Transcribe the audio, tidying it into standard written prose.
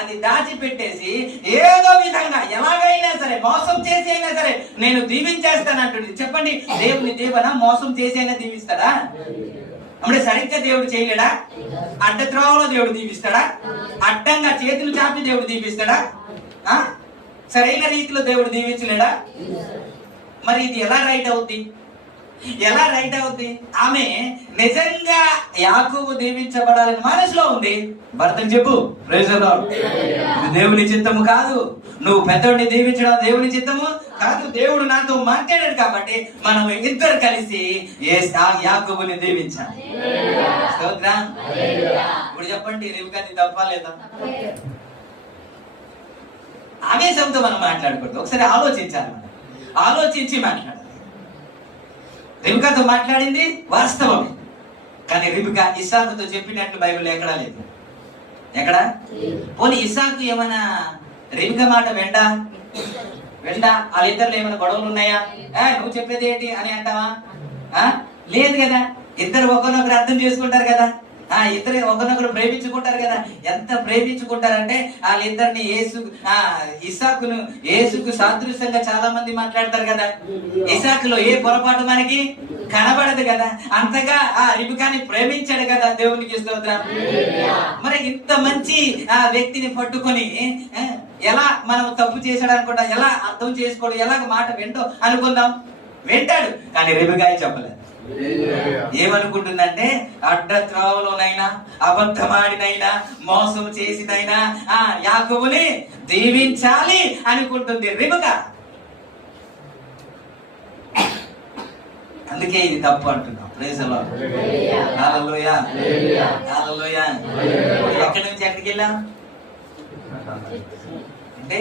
అది దాచిపెట్టేసి ఏదో విధంగా ఎలాగైనా సరే మోసం చేసి అయినా సరే నేను దీవించేస్తానంటుంది. చెప్పండి, దేవుని దీవెన మోసం చేసి అయినా దీవిస్తాడా? అంటే సరిగ్గా దేవుడు చేయలేడా? అడ్డ త్రోవలో దేవుడు దీవిస్తాడా? అడ్డంగా చేతులు చాపి దేవుడు దీవిస్తాడా? సరైన రీతిలో దేవుడు దీవించలేడా? మరి ఇది ఎలా రైట్ అవుద్ది? ఎలా రైట్ అవుద్ది? ఆమె నిజంగా యాకోబు దీవించబడాలని మనసులో ఉంది. భర్తకు చెప్పు, ప్రైజ్ ది లార్డ్, ఇది దేవుని చిత్తము కాదు. నువ్వు పెద్దోడిని దీవించడం దేవుని చిత్తము కాదు. దేవుడు నాతో మాట్లాడాడు కాబట్టి మనం ఇద్దరు కలిసి యాకోబుని దీవించాలి. స్తోత్రం. ఇప్పుడు చెప్పండి, రిబ్కాది తప్పా లేదా? ఆవేశంతో మనం మాట్లాడకూడదు. ఒకసారి ఆలోచించాలి. మనం ఆలోచించి మాట్లాడాలి. రిబ్కాతో మాట్లాడింది వాస్తవమే, కానీ రిబ్కా ఇస్సాకుతో చెప్పినట్లు బైబిల్ ఎక్కడా లేదు. ఎక్కడా? పోనీ ఇస్సాకు ఏమైనా రిబ్కా మాట వెండా? వాళ్ళిద్దరు ఏమైనా గొడవలు ఉన్నాయా? నువ్వు చెప్పేది ఏంటి అని అంటావా? లేదు కదా. ఇద్దరు ఒకరినొకరు అర్థం చేసుకుంటారు కదా. ఇద్దరు ఒకరినొకరు ప్రేమించుకుంటారు కదా. ఎంత ప్రేమించుకుంటారంటే వాళ్ళిద్దరిని ఇస్సాకును యేసుకు సాదృశ్యంగా చాలా మంది మాట్లాడతారు కదా. ఇస్సాకులో ఏ పొరపాటు మనకి కనబడదు కదా. అంతగా రిబ్కాని ప్రేమించాడు కదా. దేవునికి స్తోత్రం. మరి ఇంత మంచి వ్యక్తిని పట్టుకొని ఎలా మనం తప్పు చేశాడు అనుకుంటా, ఎలా అర్థం చేసుకోడు, ఎలా మాట వింటో అనుకుందాం. వింటాడు, కానీ రిబ్కా చెప్పలేదు. ఏమనుకుంటుందంటే అడ్డ త్రోవలోనైనా అబద్ధమాడినైనా మోసం చేసినైనా యాకోబుని దీవించాలి అనుకుంటుంది రిబ్కా. అందుకే ఇది తప్పు అంటున్నాం. Praise the lord. Hallelujah, hallelujah. ఎక్కడి నుంచి ఎక్కడికి వెళ్ళాం అంటే